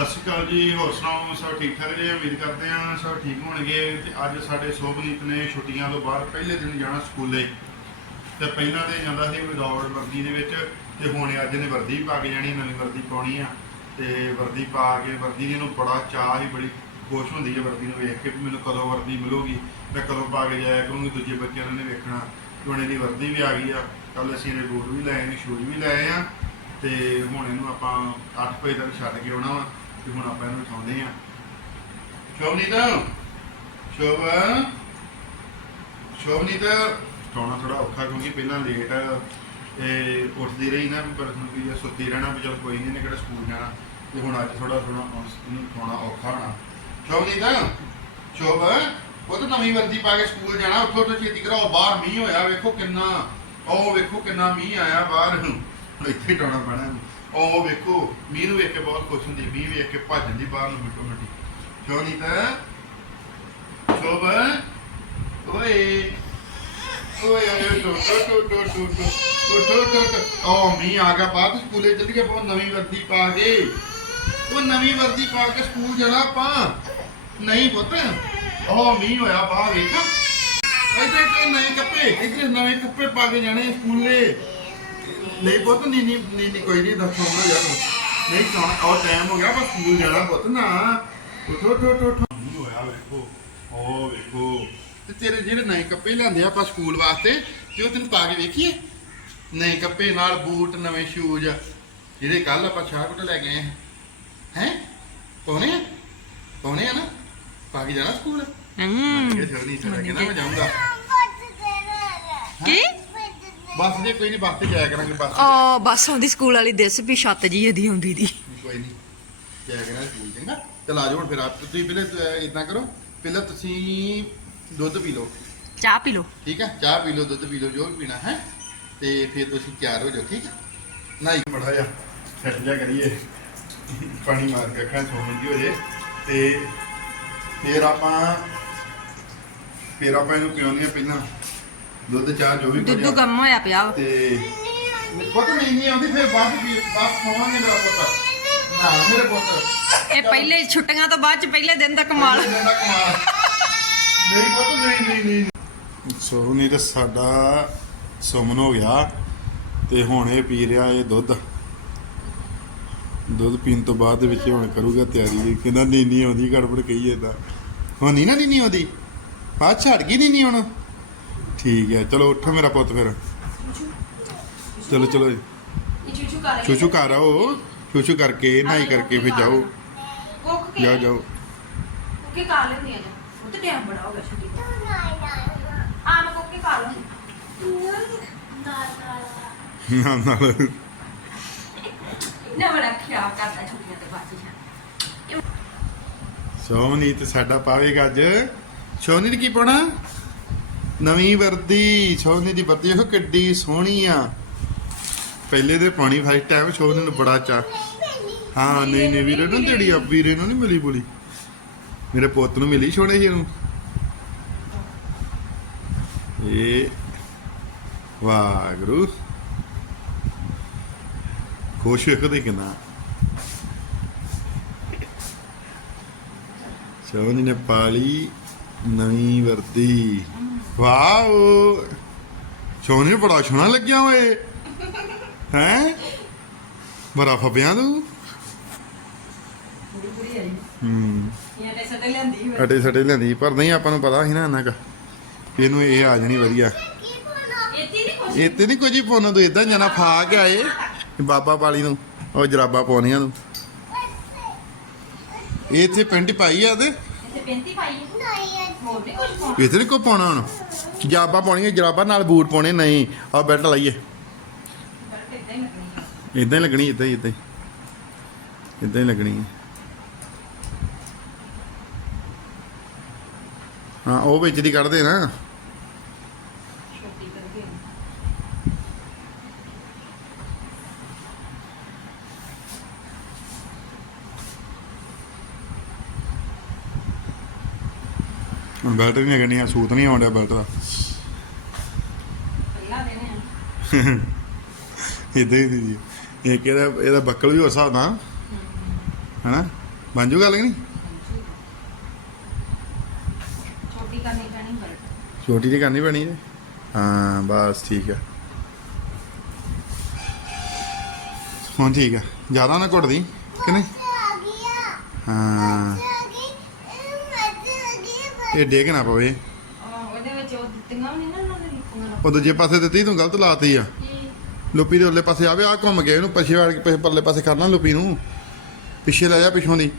ਸਤਿ ਸ਼੍ਰੀ ਅਕਾਲ ਜੀ, ਹੋਰ ਸੁਣਾਓ, ਸਭ ਠੀਕ ਠਾਕ ਜੀ? ਉਮੀਦ ਕਰਦੇ ਹਾਂ ਸਭ ਠੀਕ ਹੋਣਗੇ। ਤੇ ਅੱਜ ਸਾਡੇ ਸੋਭਨੀਤ ਨੇ ਛੁੱਟੀਆਂ ਤੋਂ ਬਾਅਦ ਪਹਿਲੇ ਦਿਨ ਜਾਣਾ ਸਕੂਲੇ। ਤੇ ਪਹਿਲਾਂ ਤੇ ਜਾਂਦਾ ਸੀ ਵਿਦਆਊਟ ਵਰਦੀ ਦੇ ਵਿੱਚ, ਤੇ ਹੁਣ ਅੱਜ ਨੇ ਵਰਦੀ ਪਾ ਕੇ ਜਾਣੀ, ਨਵੀਂ ਵਰਦੀ ਪਾਉਣੀ ਆ। ਤੇ ਵਰਦੀ ਪਾ ਕੇ, ਵਰਦੀ ਦੀ ਇਹਨੂੰ ਬੜਾ ਚਾਹ ਹੀ ਬੜੀ ਖੁਸ਼ ਹੁੰਦੀ ਹੈ ਵਰਦੀ ਨੂੰ ਵੇਖ ਕੇ ਵੀ ਮੈਨੂੰ ਕਦੋਂ ਵਰਦੀ ਮਿਲੂਗੀ। ਤੇ ਕਦੋਂ ਪਾ ਕੇ ਜਾਇਆ ਕਰੂੰਗੀ, ਦੂਜੇ ਬੱਚਿਆਂ ਨੇ ਵੇਖਣਾ ਕਿ ਹੁਣ ਇਹਦੀ ਵਰਦੀ ਵੀ ਆ ਗਈ ਆ। ਕੱਲ ਅਸੀਂ ਇਹਨੇ ਬੂਟ ਵੀ ਲਏ ਨੇ, ਸ਼ੂਜ਼ ਵੀ ਲਏ ਆ। ਤੇ ਹੁਣ ਇਹਨੂੰ ਆਪਾਂ 8 ਵਜੇ ਤੱਕ ਛੱਡ ਕੇ ਆਉਣਾ ਵਾ। ਤੇ ਹੁਣ ਆਪਾਂ ਇਹਨੂੰ ਉਠਾਉਂਦੇ ਆ ਸ਼ੋਭਨੀਤ, ਸ਼ੋਭ, ਸ਼ੋਭਨੀਤ। ਉਠਾਉਣਾ ਥੋੜਾ ਔਖਾ ਕਿਉਂਕਿ ਪਹਿਲਾਂ ਲੇਟ ਤੇ ਉੱਠਦੀ ਰਹੀ ਨਾ, ਪਰ ਹੁਣ ਵੀ ਸੁੱਤੀ ਰਹਿਣਾ ਵੀ ਚਲ ਕੋਈ ਨਹੀਂ, ਇਹਨੇ ਕਿਹੜਾ ਸਕੂਲ ਜਾਣਾ। ਤੇ ਹੁਣ ਅੱਜ ਥੋੜਾ ਥੋੜਾ ਇਹਨੂੰ ਉਠਾਉਣਾ ਔਖਾ ਹੋਣਾ। ਸ਼ੋਭਨੀਤ, ਸ਼ੋਭ ਉਹ ਤਾਂ ਨਵੀਂ ਵਰਦੀ ਪਾ ਕੇ ਸਕੂਲ ਜਾਣਾ। ਉੱਥੋਂ ਤੋਂ ਛੇਤੀ ਕਰਾਓ, ਬਾਹਰ ਮੀਂਹ ਹੋਇਆ, ਵੇਖੋ ਕਿੰਨਾ, ਉਹ ਵੇਖੋ ਕਿੰਨਾ ਮੀਂਹ ਆਇਆ ਬਾਹਰ। ਹੁਣ ਇੱਥੇ ਟਾਉਣਾ ਪੈਣਾ। ਉਹ ਵੇਖੋ, ਮੀਂਹ ਨੂੰ ਵੇਖ ਕੇ ਬਹੁਤ ਖੁਸ਼ ਹੁੰਦੀ, ਮੀਂਹ ਵੇਖ ਕੇ ਭੱਜਣ ਦੀ ਬਾਹਰ ਨੂੰ ਮਿੱਟੋ ਮਿੱਟੀ। ਕਿਉਂ ਨਹੀਂ ਤਾਂ ਸ਼ੋਭ? ਓਏ ਓਏ ਆ ਗਿਆ ਬਾਅਦ ਸਕੂਲੇ ਚੱਲ ਕੇ ਬਹੁਤ ਨਵੀਂ ਵਰਦੀ ਪਾ ਕੇ। ਉਹ ਨਵੀਂ ਵਰਦੀ ਪਾ ਕੇ ਸਕੂਲ ਜਾਣਾ ਆਪਾਂ। ਨਹੀਂ ਪੁੱਤ ਓ ਮੀਂਹ ਹੋਇਆ ਬਾਹਰ ਵੇਖ। ਇਧਰ ਤੇ ਨਵੇਂ ਕੱਪੜੇ, ਇਧਰ ਨਵੇਂ ਕੱਪੜੇ ਪਾ ਕੇ ਜਾਣੇ ਸਕੂਲੇ। ਨਹੀਂ ਪੁੱਤ ਨਹੀਂ ਨਹੀਂ ਨਹੀਂ ਨਹੀਂ, ਕੋਈ ਨਹੀਂ ਦੱਸੋ ਨਾ। ਯਾਰ ਨਹੀਂ ਤਾਂ ਉਹ ਟਾਈਮ ਹੋ ਗਿਆ ਬਸ ਸਕੂਲ ਜਾਣਾ ਪੁੱਤ ਨਾ। ਉਠੋ ਉਠੋ ਉਠੋ ਉਠੋ। ਮੀਂਹ ਹੋਇਆ ਵੇਖੋ। ਉਹ ਵੇਖੋ। ਤੇ ਤੇਰੇ ਜਿਹੜੇ ਨਵੇਂ ਕੱਪੜੇ ਲਿਆਂਦੇ ਆ ਆਪਾਂ ਸਕੂਲ ਵਾਸਤੇ ਤੇ ਉਹ ਤੈਨੂੰ ਪਾ ਕੇ ਵੇਖੀਏ? ਨਵੇਂ ਕੱਪੜੇ ਨਾਲ ਬੂਟ ਨਵੇਂ ਸ਼ੂਜ਼ ਜਿਹੜੇ ਕੱਲ ਆਪਾਂ ਸ਼ਾਹਕੋਟ ਲੈ ਗਏ ਹੈ? ਪਾਉਣੇ ਆ? ਪਾਉਣੇ ਆ ਨਾ? ਪਾ ਕੇ ਜਾਣਾ ਸਕੂਲ? ਮੈਂ ਕਿਹਾ ਨਹੀਂ ਚਲਾ ਕੇ ਨਾ ਮੈਂ ਜਾਊਂਗਾ। ਕੀ? ਬੱਸ ਜੇ ਕੋਈ ਨਹੀਂ ਬੱਸ ਤੇ ਜਾਇਆ ਕਰਾਂਗੇ ਬੱਸ ਆ ਬੱਸ ਆਉਂਦੀ ਸਕੂਲ ਵਾਲੀ ਦਿਸ ਵੀ ਛੱਤ ਜੀ ਇਹਦੀ ਆਉਂਦੀ ਦੀ। ਕੋਈ ਨਹੀਂ ਜਾਇਆ ਕਰਾਂਗੇ ਸਕੂਲ ਚੰਗਾ? ਚਲ ਆ ਜਾਓ ਹੁਣ ਫਿਰ ਆਪ। ਤੁਸੀਂ ਪਹਿਲੇ ਇਦਾਂ ਕਰੋ ਪਹਿਲਾਂ ਤੁਸੀਂ ਦੁੱਧ ਪੀ ਲਓ। ਚਾਹ ਪੀ ਲੋ ਠੀਕ ਹੈ? ਚਾਹ ਪੀ ਲਓ ਦੁੱਧ ਪੀ ਲਓ ਜੋ ਵੀ ਪੀਣਾ ਹੈ? ਤੇ ਫਿਰ ਤੁਸੀਂ ਤਿਆਰ ਹੋ ਜਾਓ ਠੀਕ ਹੈ? ਨਹੀਂ ਬੜਾ ਜਾ ਛੱਡ ਜਾ ਕਰੀਏ। ਪਾਣੀ ਮਾਰ ਕੇ ਅੱਖਾਂ ਸੌਣ ਦੀ ਹੋ ਜੇ। ਤੇ ਫਿਰ ਆਪਾਂ ਫਿਰ ਆਪਾਂ ਇਹਨੂੰ ਪਿਉਣੇ ਆ ਪਹਿਲਾਂ। ਦੁੱਧ ਚਾਹ ਜੋ ਵੀ ਦੁੱਧੂ ਕੁਝ ਆ। ਕੰਮ ਹੋਇਆ ਪਿਆ ਵਾ। ਤੇ ਪੁੱਤ ਨਹੀਂ ਨਹੀਂ ਆਉਂਦੀ ਫਿਰ ਬਾਅਦ ਵੀ ਬਾਅਦ ਖਵਾਵਾਂਗੇ ਮੇਰਾ ਪੁੱਤ। ਨਾ ਮੇਰੇ ਪੁੱਤ। ਇਹ ਪਹਿਲੇ ਛੁੱਟੀਆਂ ਤੋਂ ਬਾਅਦ ਚ ਪਹਿਲੇ ਦਿਨ ਦਾ ਕਮਾਲ। ਨਹੀਂ ਪੁੱਤ ਨਹੀਂ ਨਹੀਂ ਨਹੀਂ ਸੋ ਨਹੀਂ ਤੇ ਸਾਡਾ ਸੁਮਨ ਹੋ ਗਿਆ ਤੇ ਹੁਣ ਇਹ ਪੀ ਰਿਹਾ ਇਹ ਦੁੱਧ। ਦੁੱਧ ਪੀਣ ਤੋਂ ਬਾਅਦ ਵਿੱਚ ਹੁਣ ਕਰੂਗਾ ਤਿਆਰੀ ਦੀ। ਕਹਿੰਦਾ ਨੀਨੀ ਆਉਂਦੀ ਗੜਬੜ ਕਹੀ ਜਾਂਦਾ ਹੁਣ ਨਹੀਂ ਨਾ ਨੀਨੀ ਆਉਂਦੀ? ਬਾਅਦ ਛੱਡ ਗਈ ਨੀਨੀ ਹੁਣ? ਠੀਕ ਹੈ ਚਲੋ ਉੱਠੋ ਮੇਰਾ ਪੁੱਤ ਫਿਰ। ਚਲੋ ਚਲੋ। ਛੂਛੂ ਕਰ ਆਓ। ਛੂਛੂ ਕਰਕੇ ਨਹਾਈ ਕਰਕੇ ਫਿਰ ਜਾਓ। ਜਾਓ ਜਾਓ। ਕੁੱਕੇ ਖਾ ਲੈਂਦੀ ਆ ਜਾ। ਉਹ ਤੇ ਟਾਈਮ ਬੜਾ ਹੋ ਗਿਆ ਛੁੱਟੀ ਦਾ। ਆ ਮੈਂ ਕੁੱਕੇ ਖਾ ਲੂੰਗੀ। ਨਾਲ ਨਾਲ। ਨਾ ਬੜਾ ਖਿਆਲ ਕਰਦਾ ਛੁੱਟੀਆਂ ਤੋਂ ਬਾਅਦ ਚ। ਸੋਮਨੀਤ ਸਾਡਾ ਪਾਵੇਗਾ ਅੱਜ। ਸੋਨੀ ਕੀ ਪਾਉਣਾ? ਨਵੀਂ ਵਰਦੀ ਸੋਨੀ ਦੀ ਵਰਦੀ ਦੇਖੋ ਕਿੱਡੀ ਸੋਹਣੀ ਆ। ਪਹਿਲੇ ਦੇ ਪਾਣੀ ਫਸਟ ਟਾਈਮ ਸੋਨੀ ਨੂੰ ਬੜਾ ਚਾ ਹਾਂ, ਨਹੀਂ ਨਹੀਂ ਵੀਰੇ, ਨੂੰ ਜਿਹੜੀ ਆ ਵੀਰੇ ਨੂੰ ਨਹੀਂ ਮਿਲੀ ਬੋਲੀ। ਮੇਰੇ ਪੁੱਤ ਨੂੰ ਮਿਲੀ ਛੋੜੇ ਜੀ ਨੂੰ। ਇਹ ਵਾਹਿਗੁਰੂ। ਖੁਸ਼ ਵੇਖਦੇ ਕਿੰਨਾ? ਸੋਨੀ ਨੇ ਪਾਲੀ ਨਵੀਂ ਵਰਦੀ। ਵਾਓ। ਸੋਨੀ ਨੂੰ ਬੜਾ ਸੋਹਣਾ ਲੱਗਿਆ ਓਏ। ਹੈ? ਬੜਾ ਫੱਬਿਆਂ ਤੂੰ। ਹੂੰ। ਇਹ ਸੱਟੇ ਲੈਂਦੀ ਅਟੇ ਸਟੇ ਲੈਂਦੀ ਪਰ ਨਹੀਂ ਆਪਾਂ ਨੂੰ ਪਤਾ ਸੀ ਨਾ ਇੰਨਾ ਕੁ। ਵੀ ਇਹਨੂੰ ਇਹ ਆ ਜਾਣੀ ਵਧੀਆ। ਇੱਥੇ ਨਹੀਂ ਕੁਝ ਨਹੀਂ ਹੀ ਪਾਉਣਾ ਤੂੰ ਇਦਾਂ ਜਾਣਾ ਫਾ ਕੇ ਆਏ। ਬਾਬਾ ਪਾਲੀ ਨੂੰ ਉਹ ਜਰਾਬਾਂ ਪਾਉਣੀਆਂ ਤੂੰ ਇਹ ਇੱਥੇ ਪੈਂਟ ਪਾਈ ਆ ਤੇ? ਇੱਥੇ ਪੈਂਤੀ ਪਾਈ ਹੈ ਹੋਰ ਨਹੀਂ ਕੁਝ ਪਾਉਣਾ? ਇੱਥੇ ਨਹੀਂ ਕੋ ਪਾਉਣਾ ਹੁਣ। ਜਰਾਬਾਂ ਪਾਉਣੀਆਂ ਜਰਾਬਾਂ ਨਾਲ ਬੂਟ ਪਾਉਣੇ ਨਹੀਂ। ਆ ਬੈਲਟ ਲਾਈਏ। ਬਸ ਇੱਦਾਂ ਹੀ ਲੱਗਣੀ ਹੈ ਇਦਾਂ ਹੀ ਲੱਗਣੀ ਇਦਾਂ ਹੀ ਇਦਾਂ ਹੀ। ਇਦਾਂ ਹੀ ਲੱਗਣੀ ਹੈ। ਹਾਂ ਉਹ ਵਿੱਚ ਦੀ ਕੱਢਦੇ ਨਾ ਛੋਟੀ ਕਰਕੇ ਹੁਣ ਬੈਲਟ ਵੀ ਨਹੀਂ ਲੱਗਣੀ ਆ ਸੂਤ ਨਹੀਂ ਆਉਂਦਾ ਬੈਲਟ ਦਾ। ਪਹਿਲਾ ਹੈ ਇਦਾਂ ਹੀ ਦੀ ਇਹ ਕਿਹਦਾ ਇਹਦਾ ਬੱਕਲ ਵੀ ਉਸ ਹਿਸਾਬ ਦਾ ਹਨਾ? ਬਣ ਜੂ ਗੱਲ ਕਿ ਨਹੀਂ? ਛੋਟੀ ਕਰਨੀ ਪੈਣੀ ਬਲਟ। ਛੋਟੀ ਜਿਹੀ ਕਰਨੀ ਪੈਣੀ ਹੈ। ਹਾਂ ਬਸ ਠੀਕ ਹੈ ਹੁਣ ਠੀਕ ਹੈ ਜ਼ਿਆਦਾ ਨਾ ਘੁੱਟਦੀ ਕਿ ਨਹੀਂ? ਹਾਂ। ਇਹ ਡੇਗ ਨਾ ਪਵੇ। ਆਹ ਉਹਦੇ ਵਿੱਚ ਉਹ ਦਿੱਤੀਆਂ ਵੀ ਨਹੀਂ ਨਾ ਉਹਨਾਂ ਨੇ ਲਿਖੀਆਂ ਉਹ ਦੂਜੇ ਪਾਸੇ ਦਿੱਤੀ ਤੂੰ ਗਲਤ ਲਾਤੀ ਆ। ਲੁੱਪੀ ਦੇ ਉੱਲੇ ਪਾਸੇ ਆਵੇ ਆ ਘੁੰਮ ਗਿਆ ਇਹਨੂੰ ਪਿੱਛੇ ਵਾੜ ਕੇ ਪਿੱਛੇ ਪਰਲੇ ਪਾਸੇ ਕਰਨਾ ਲੁੱਪੀ ਨੂੰ। ਪਿੱਛੇ ਲੈ ਜਾ ਪਿੱਛੋਂ ਦੀ।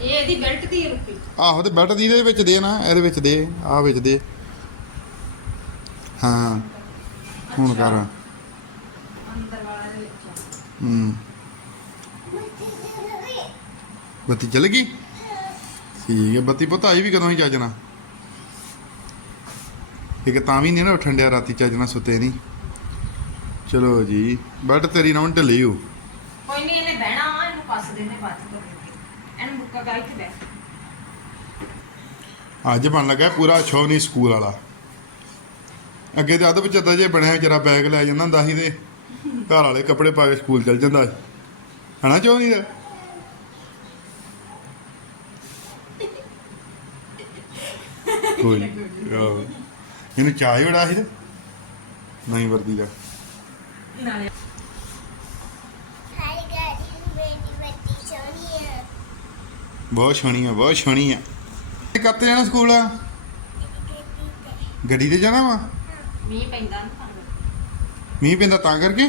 ਇਹ ਇਹਦੀ ਬੈਲਟ ਦੀ ਰੁਪਈ ਆਹੋ ਤੇ ਬੈਲਟ ਦੀ ਇਹਦੇ ਵਿੱਚ ਦੇ ਨਾ ਇਹਦੇ ਵਿੱਚ ਦੇ ਆ ਵਿੱਚ ਦੇ। ਹਾਂ ਹੁਣ ਕਰ। ਅੰਦਰ ਵਾਲਾ ਦੇ ਵਿੱਚ ਹੂੰ। ਬੱਤੀ ਚੱਲ ਗਈ? ਠੀਕ ਹੈ ਬੱਤੀ ਪੁੱਤ ਆਈ ਵੀ ਕਦੋਂ ਹੀ ਚੱਜਣਾ ਇੱਕ ਤਾਂ ਵੀ ਨਹੀਂ ਨਾ ਉੱਠਣ ਡਿਆ ਰਾਤੀ ਚੱਜਣਾ ਸੁੱਤੇ ਨਹੀਂ। ਚਲੋ ਜੀ ਬੈਡ ਤੇਰੀ ਨਾ ਢਿੱਲੀ ਹੋ। ਕੋਈ ਨਹੀਂ ਇਹਨੇ ਬਹਿਣਾ ਵਾ ਇਹਨੂੰ ਕੱਸ ਦੇਣੇ ਬਾਅਦ ਚ ਇਹਨੂੰ ਬੁੱਕਾ ਗਾਈ ਤੇ ਬਹਿ। ਅੱਜ ਬਣ ਲੱਗਾ ਪੂਰਾ ਛੋਨੀ ਸਕੂਲ ਵਾਲਾ। ਅੱਗੇ ਤੇ ਅੱਧ ਪਚੱਦਾ ਜੇ ਬਣਿਆ ਜਰਾ ਬੈਗ ਲੈ ਜਾਂਦਾ ਹੁੰਦਾ ਸੀ ਤੇ ਘਰ ਵਾਲੇ ਕੱਪੜੇ ਪਾ ਕੇ ਸਕੂਲ ਚਲ ਜਾਂਦਾ ਹਨਾ ਚੋਨੀ ਦਾ? ਕੋਈ ਆਹੋ। ਇਹਨੂੰ ਚਾਹ ਹੀ ਬੜਾ ਸੀ ਤੇ? ਨਹੀਂ ਵਰਦੀ ਦਾ ਨਾਲੇ ਬਹੁਤ ਸੋਹਣੀ ਆ ਬਹੁਤ ਸੋਹਣੀ ਆ। ਕੱਤੇ ਜਾਣਾ ਸਕੂਲ? ਆ ਗੱਡੀ ਤੇ ਜਾਣਾ ਵਾ? ਮੀਂਹ ਪੈਂਦਾ ਨਾ ਤਾਂ ਮੀਂਹ ਪੈਂਦਾ ਤਾਂ ਕਰਕੇ?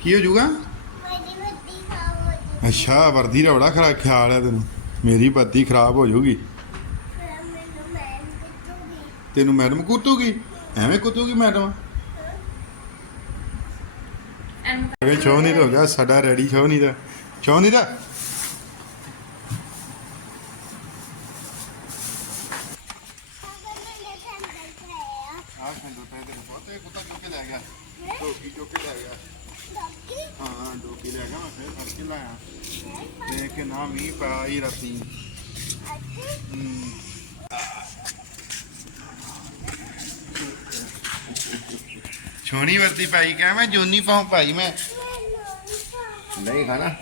ਕੀ ਹੋ ਜਾਊਗਾ? ਅੱਛਾ ਵਰਦੀ ਦਾ ਬੜਾ ਖਰਾ ਖਿਆਲ ਹੈ ਤੈਨੂੰ। ਮੇਰੀ ਬੱਤੀ ਖਰਾਬ ਹੋ ਜਾਊਗੀ। ਤੈਨੂੰ ਮੈਡਮ ਕੁੱਟੂਗੀ? ਐਵੇਂ ਕੁੱਟੂਗੀ ਮੈਡਮ? ਅਗੇ ਸ਼ੋ ਨਹੀਂ ਤਾਂ ਹੋ ਗਿਆ ਸਾਡਾ ਰੈਡੀ ਸ਼ੋ ਨਹੀਂ ਦਾ। ਸ਼ੋ ਨਹੀਂ ਦਾ ਆ ਖੰਡੋ ਪੈ ਤੇ ਬਹੁਤ ਇਹ ਕੁੱਤਾ ਚੁੱਕ ਕੇ ਲੈ ਗਿਆ ਡੋਕੀ ਚੁੱਕ ਕੇ ਲੈ ਗਿਆ ਹਾਂ ਡੋਕੀ ਲੈ ਗਿਆ ਮੈਂ ਫਿਰ ਫੜ ਕੇ ਲਾਇਆ ਦੇਖ ਕੇ ਨਾ ਪਿਆ ਹੀ ਰਾਤੀ ਹੂੰ ਛੋਣੀ ਵਰਦੀ ਪਾਈ ਕਹਿ ਮੈਂ ਜੋਨੀ ਪਾਉ ਪਾਈ ਮੈਂ। ਨਹੀਂ ਖਾਣਾ?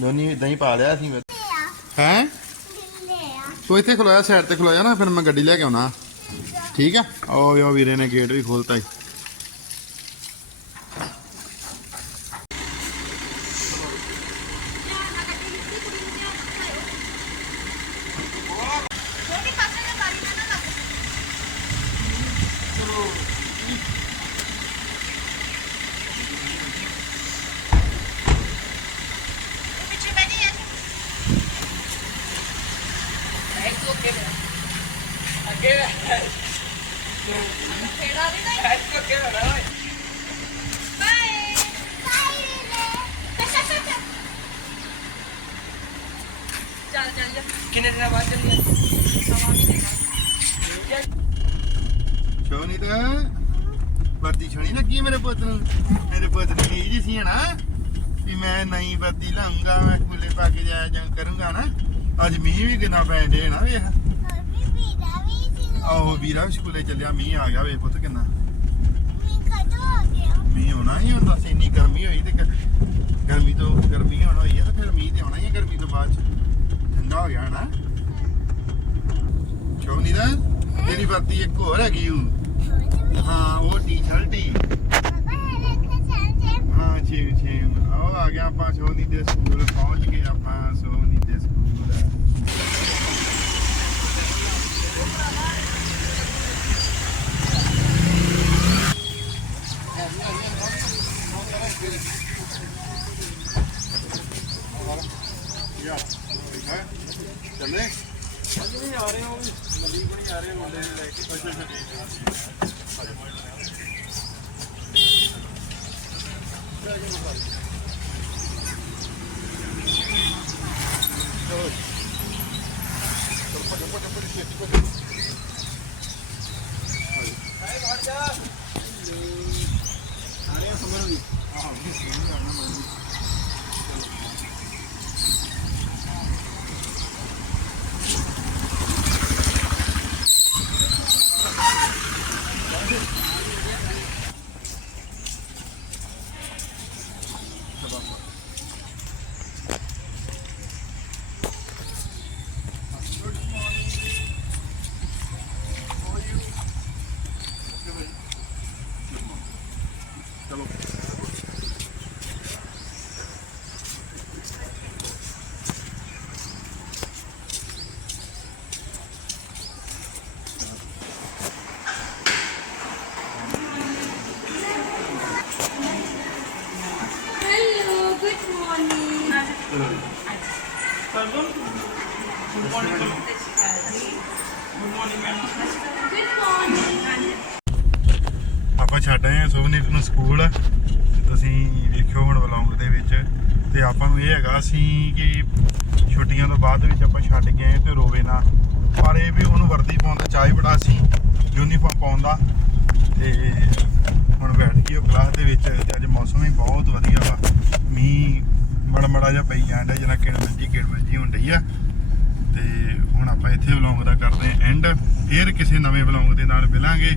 ਜੋਨੀ ਦਹੀਂ ਪਾ ਲਿਆ ਸੀ ਮੈਂ। ਹੈ? ਤੂੰ ਇੱਥੇ ਖਲੋਇਆ ਸਾਈਡ ਤੇ ਖਲੋਇਆ ਨਾ ਫਿਰ ਮੈਂ ਗੱਡੀ ਲੈ ਕੇ ਆਉਣਾ। ਠੀਕ ਆ? ਓ ਯੋ ਵੀਰੇ ਨੇ ਗੇਟ ਵੀ ਖੋਲਤਾ ਈ ਛੋਟੀ ਪਾਸੇ ਤੇ ਬਾਰੀ ਨਾ ਲੱਗ ਪਿੱਛੇ ਬੈਠੀ ਹੈ ਇੱਕ ਤੋਂ ਕੇ ਅੱਗੇ ਫੇੜਾ ਨਹੀਂ ਇੱਕ ਤੋਂ ਕੇ ਬੜਾ ਓਏ ਬਾਏ ਚੱਲ ਚੱਲ ਜਾ ਕਿੰਨੇ ਦਿਨਾਂ ਬਾਅਦ ਚੱਲੀ ਸਵਾ ਮਹੀਨੇ ਬਾਅਦ ਛੋਣੀ ਤਾਂ ਵਰਦੀ ਛੋਣੀ ਲੱਗੀ ਮੇਰੇ ਪੁੱਤ ਨੂੰ। ਮੇਰੇ ਪੁੱਤ ਨੂੰ ਇਹ ਜੀ ਸੀ ਹਨਾ ਵੀ ਮੈਂ ਨਈ ਵਰਦੀ ਲਾਉਂਗਾ ਮੈਂ ਸਕੂਲੇ ਪਾ ਕੇ ਜਾਇਆ ਜਾਂ ਕਰੂੰਗਾ ਨਾ ਅੱਜ ਮੀਂਹ ਵੀ ਕਿੰਨਾ ਪੈਣ ਡੇ ਨਾ ਵੇਖ। ਆਹੋ ਵੀਰਾ ਵੀ ਸਕੂਲੇ ਚੱਲਿਆ ਮੀਂਹ ਆ ਗਿਆ ਵੇ ਪੁੱਤ ਕਿੰਨਾ। ਮੀਂਹ ਆਉਣਾ ਹੀ ਹੁੰਦਾ ਸੀ ਇੰਨੀ ਗਰਮੀ ਹੋਈ ਤੇ ਗ- ਗਰਮੀ ਤੋਂ ਗਰਮੀ ਹੋਣਾ ਹੋਈ ਆ ਤੇ ਫਿਰ ਮੀਂਹ ਤੇ ਆਉਣਾ ਹੀ ਆ ਗਰਮੀ ਤੋਂ ਬਾਅਦ। ਚ ਠੰਡਾ ਹੋ ਗਿਆ ਨਾ ਛੋਣੀ ਦਾ ਤੇਰੀ ਵਰਦੀ ਇੱਕ ਹੋਰ ਹੈਗੀ ਊ। ਹਾਂ ਉਹ ਟੀ-ਸ਼ਰਟ ਹੀ। ਹਾਂ ਛੇ ਛੇ ਉਹ ਆ ਗਿਆ ਆਪਾਂ ਸੋਨੀ ਦੇ ਸਕੂਲ ਪਹੁੰਚ ਗਏ ਆਪਾਂ ਸੋਨੀ। Bergamo'dan. ਚਲੋ hello good morning good morning ਆਪਾਂ ਛੱਡ ਆਏ ਹਾਂ ਸੁਭਨੀਤ ਨੂੰ ਸਕੂਲ। ਤੁਸੀਂ ਦੇਖਿਓ ਹੁਣ ਵਲੌਗ ਦੇ ਵਿੱਚ। ਤੇ ਆਪਾਂ ਨੂੰ ਇਹ ਹੈਗਾ ਸੀ ਕਿ ਛੁੱਟੀਆਂ ਤੋਂ ਬਾਅਦ ਵਿੱਚ ਆਪਾਂ ਛੱਡ ਕੇ ਆਏ ਤੇ ਰੋਵੇ ਨਾ। ਪਰ ਇਹ ਵੀ ਉਹਨੂੰ ਵਰਦੀ ਪਾਉਣ ਦਾ ਚਾਹ ਬੜਾ ਸੀ ਯੂਨੀਫਾਰਮ ਪਾਉਣ ਦਾ। ਤੇ ਹੁਣ ਬੈਠ ਗਈ ਉਹ ਕਲਾਸ ਦੇ ਵਿੱਚ ਤੇ ਅੱਜ ਮੌਸਮ ਵੀ ਬਹੁਤ ਵਧੀਆ ਵਾ। ਮੀਂਹ ਮੜਾ ਮੜਾ ਜਿਹਾ ਪਈ ਜਾਂਦਾ ਜਿਹਨਾਂ ਕਿੜਮੰਜੀ ਕਿੜਮੰਜੀ ਹੋਣ ਡਈ ਆ। ਤੇ ਹੁਣ ਆਪਾਂ ਇੱਥੇ ਵਲੌਗ ਦਾ ਕਰਦੇ ਐਂਡ ਫੇਰ ਕਿਸੇ ਨਵੇਂ ਵਲੌਗ ਦੇ ਨਾਲ ਮਿਲਾਂਗੇ।